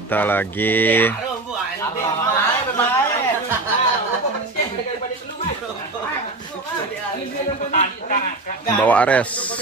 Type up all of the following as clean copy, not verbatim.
Kita lagi membawa Ares.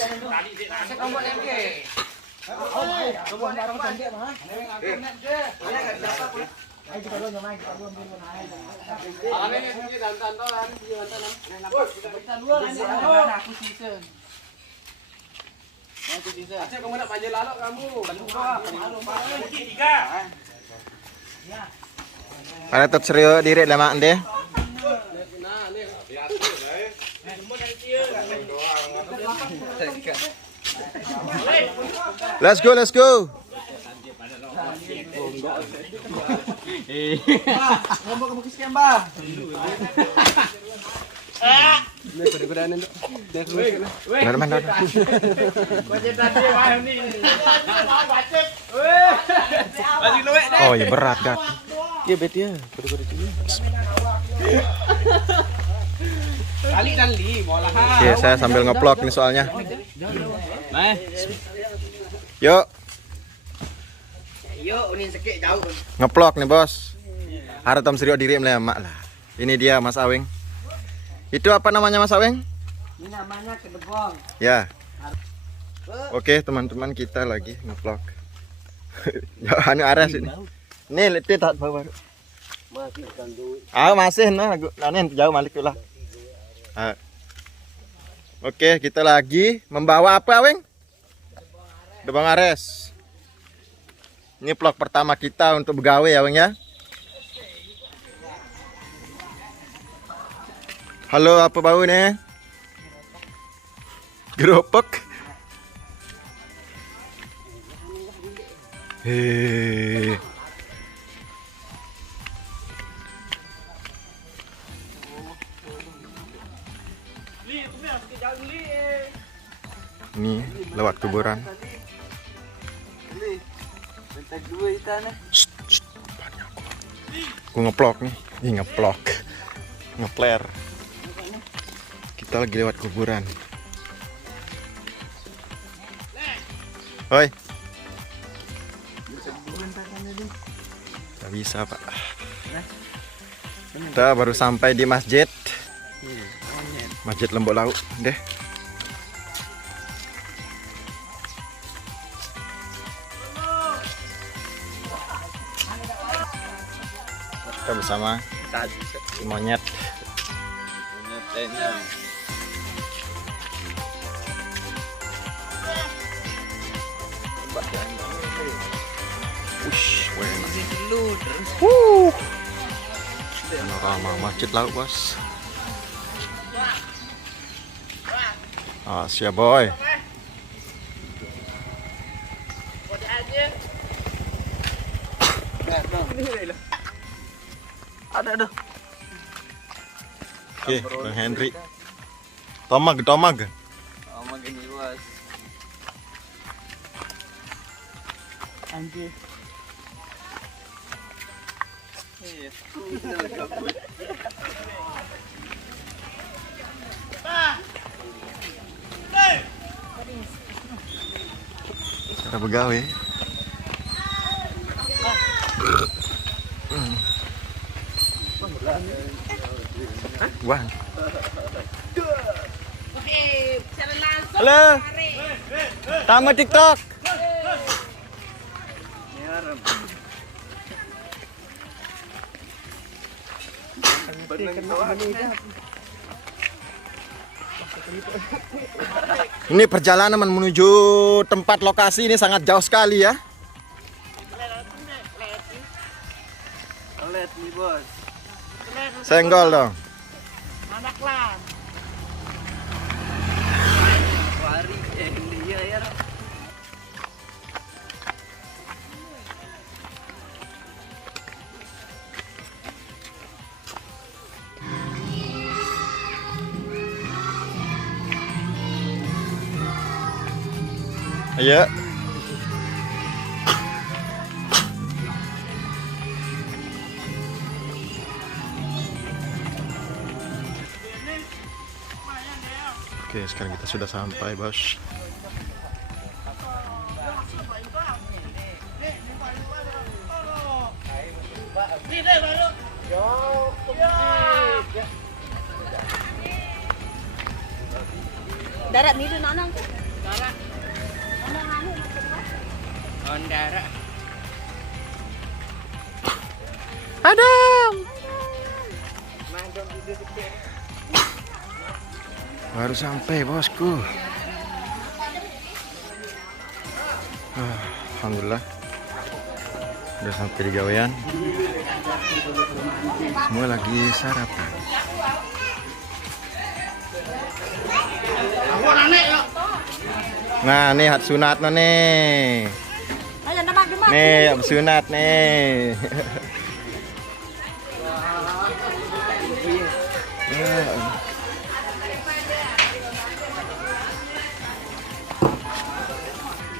Pada tetap serius diri lama deh. Let's go, let's go. Oh iya berat gat. Iya bet ya. Oke, saya sambil ngeplok nih soalnya. Yuk. Ngeplok nih bos. Harus tam serius diri melemak lah. Ini dia Mas Aweng. Itu apa namanya Mas Aweng? Ini namanya kedebong. Ya. Oke teman-teman, kita lagi ngeplok. Jangan Ares ini. Nih lihat tak bawa. Masih nah nih jauh balik lah. Oke, kita lagi membawa apa, Weng? Debong Ares. Ini vlog pertama kita untuk begawe ya, Weng ya. Halo, apa bau nih? Geropek. Hehehe. Ini lewat kuburan. Aku ngeplok nih, ngeplok, ngepler. Kita lagi lewat kuburan. Hoi. Gak bisa pak. Kita baru sampai di masjid. Masjid Lembok Lauk deh. Kita bersama si monyet. Panorama Masjid Lauk bos. Siap boy. Ada. Oke, Bang Henry. Tomag. Tomag ini bos. Anjir. Cara begawe. Wah. Halo. Tamu TikTok. Ini perjalanan menuju tempat lokasi ini sangat jauh sekali ya. Lihat nih bos. Senggol dong. Anak lah. Wari dia ya. Ayo. Oke, sekarang kita sudah sampai, bos. Darat ni tu nonong. Darat. Nonong anu. On darat. Adam. Baru sampai bosku. Alhamdulillah udah sampai di gawean. Semua lagi sarapan. Nah, nih hat sunat nih. Ayo nama gemar. Nih, hat sunat nih.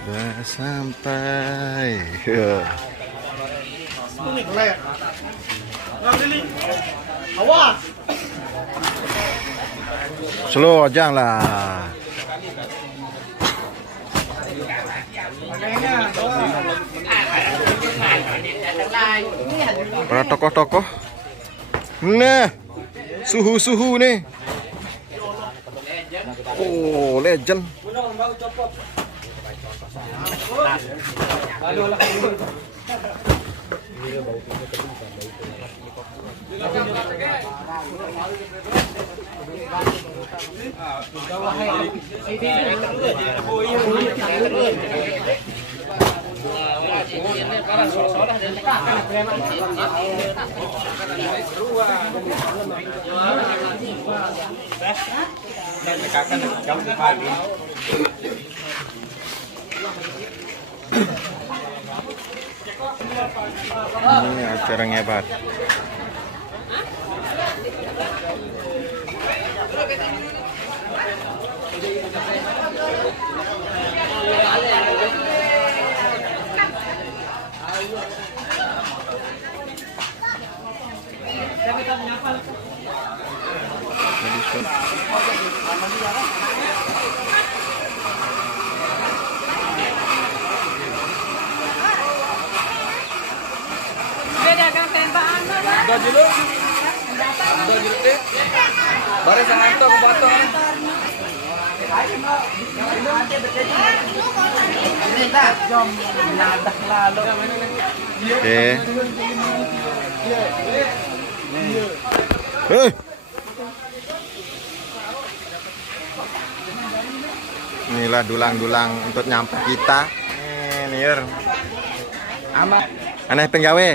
Udah sampai. Slow aja lah. Para tokoh-tokoh. Nah, suhu-suhu nih. Oh, legend. Ini acara ngebat. Udah dulu. Deh. Baru saya ngantuk potong. Oke. Inilah dulang-dulang untuk nyampe kita. Nih, Nier. Amat. Aneh penggawe.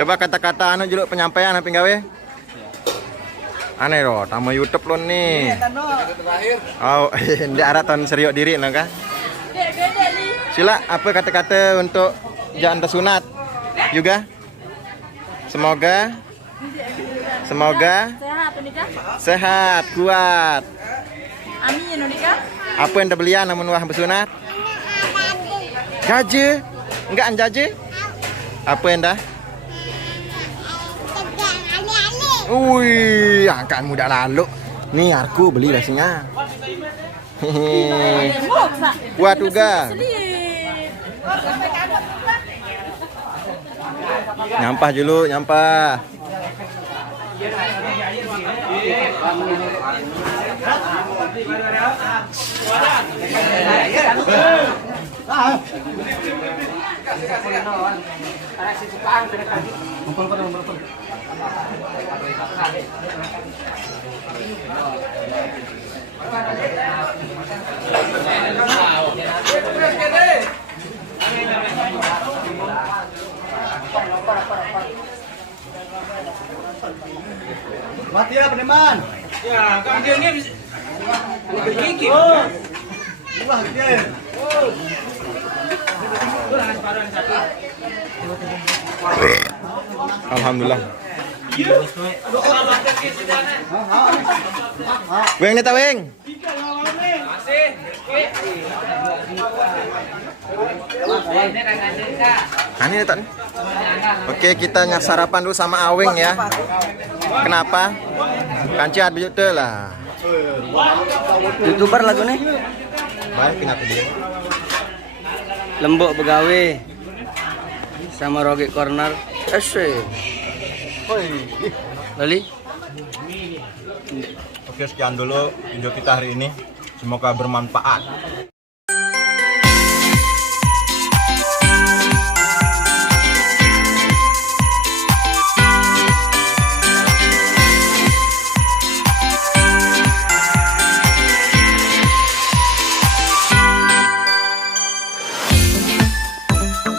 Coba kata-kata anu juluk penyampaian aneh penggawe. Aneh loh, tamu YouTube lo nih. Oh, ndak ada tahun serius diri lo kan? Sila, apa kata-kata untuk janda sunat juga? Semoga Sehat nikah. sehat, kuat. Amin nikah. Apa yang belian namun wah bersunat? Jaje? Enggak anjaje? Apa yang dah? Wih, angkat muda lalu. Nih aku beli rasanya. Hehehe. Buat juga. Nyampah dulu, nyampah. Mati lah peneman. Ya, kan dia ni bisa. Gigi. Wah dia. Alhamdulillah. Weng nih ta weng. Ini tak. Oke, kita nyak sarapan dulu sama Aweng ya. Kenapa? Kanci ada betul lah. YouTuber lagu nih. Baik, kenapa dia? Lembok begawe. Sama Rogi Corner. Asik. Lali. Oke, sekian dulu video kita hari ini. Semoga bermanfaat.